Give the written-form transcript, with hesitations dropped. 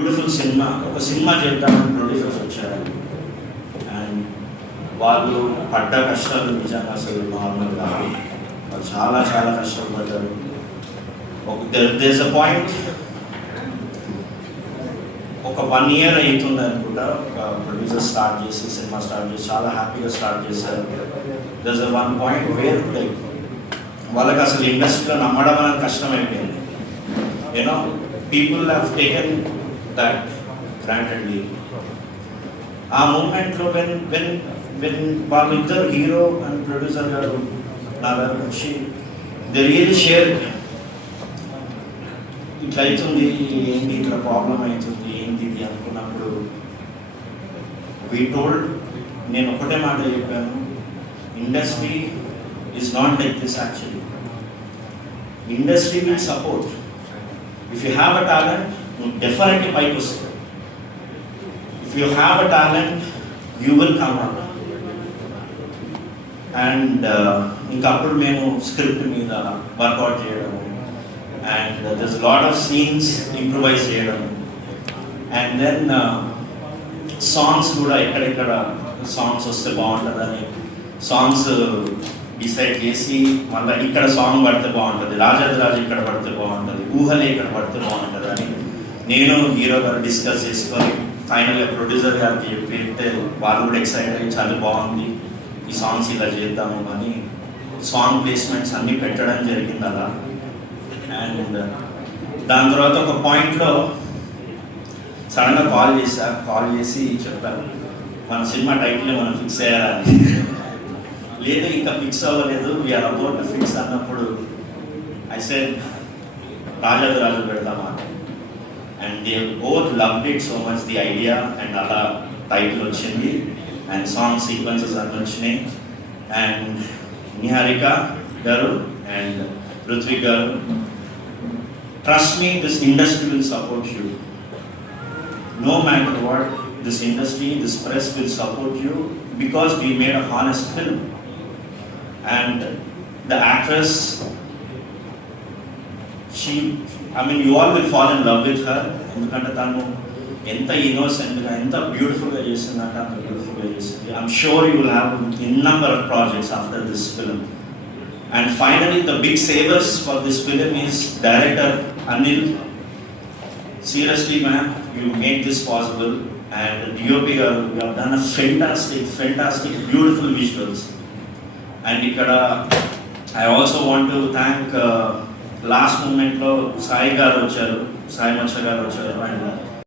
Beautiful cinema, ఒక సినిమా చేద్దామని ప్రొడ్యూసర్స్ వచ్చారు. అండ్ వాళ్ళు పడ్డ కష్టాలు నిజంగా అసలు నార్మల్ కాదు. వాళ్ళు చాలా చాలా కష్టపడ్డారు. ఒక దేస్ అ పాయింట్ ఒక 1 year అవుతుంది అనుకుంటా, ఒక ప్రొడ్యూసర్ స్టార్ట్ చేసి సినిమా స్టార్ట్ చేసి చాలా హ్యాపీగా స్టార్ట్ చేశారు. There's a 1 point where like వాళ్ళకి అసలు ఇండస్ట్రీలో నమ్మడం అనేది కష్టమైపోయింది. You know people have taken that grantedly. ఆ మూమెంట్లో వెన్ వాళ్ళిద్దరు హీరో అండ్ ప్రొడ్యూసర్ గారు నా దగ్గర వచ్చి దే రియల్లీ షేర్, ఇట్లా అవుతుంది ఏంటి, ఇట్లా ప్రాబ్లం అవుతుంది ఏంటి ఇది అనుకున్నప్పుడు వీ టోల్డ్, నేను ఒకటే మాట చెప్పాను, industry is not like this actually. Industry will support. If you have a talent నువ్వు డెఫినెట్లీ పైకి వస్తావు. If you have a talent you will come up. And ఇంకా అప్పుడు మేము స్క్రిప్ట్ మీద వర్కౌట్ చేయడము, and this lot of scenes improvise చేయడం, అండ్ దెన్ సాంగ్స్ కూడా ఎక్కడెక్కడ సాంగ్స్ వస్తే బాగుంటుందని సాంగ్స్ డిసైడ్ చేసి మళ్ళీ ఇక్కడ సాంగ్ పడితే బాగుంటుంది, రాజాదిరాజు ఇక్కడ పడితే బాగుంటుంది, ఊహలే ఇక్కడ పడితే బాగుంటుంది అని నేను హీరో గారు డిస్కస్ చేసుకొని ఫైనల్గా ప్రొడ్యూసర్ గారికి చెప్తే వాళ్ళు కూడా ఎక్సైట్ అయ్యి చాలా బాగుంది, ఈ సాంగ్స్ ఇలా చేద్దాము అని సాంగ్ ప్లేస్మెంట్స్ అన్నీ పెట్టడం జరిగింది అలా. అండ్ దాని తర్వాత ఒక పాయింట్లో సడన్గా కాల్ చేసి చెప్పారు, మన సినిమా టైటిల్ మనం ఫిక్స్ అయ్యారని. లేదు ఇంకా ఫిక్స్ అవ్వలేదు, వీఆర్ అబౌట్ ఫిక్స్ అన్నప్పుడు ఐ సెడ్ రాజాదిరాజు పెడదామా. And they both loved it so much the idea, and అలా టైటిల్ వచ్చింది అండ్ సాంగ్ సీక్వెన్సెస్ అన్నీ వచ్చినాయి. అండ్ నిహారిక గారు అండ్ రుత్విక్ గారు, trust me, this industry will support you. No matter what, this industry, this press will support you because we made a honest film. And the actress, you all will fall in love with her. ఎందుకంటే తను ఎంత ఇన్నోసెంట్గా ఎంత బ్యూటిఫుల్గా చేసిందంటే అంత బ్యూటిఫుల్గా చేసింది. I'm sure you will have in number of projects after this film. And finally, the big savers for this film is director Anil. Seriously, man, you made this possible. And DOP, you have done a fantastic, beautiful visuals. And ikkada, I also want to thank last moment lo Sai Macha garu vacharu, and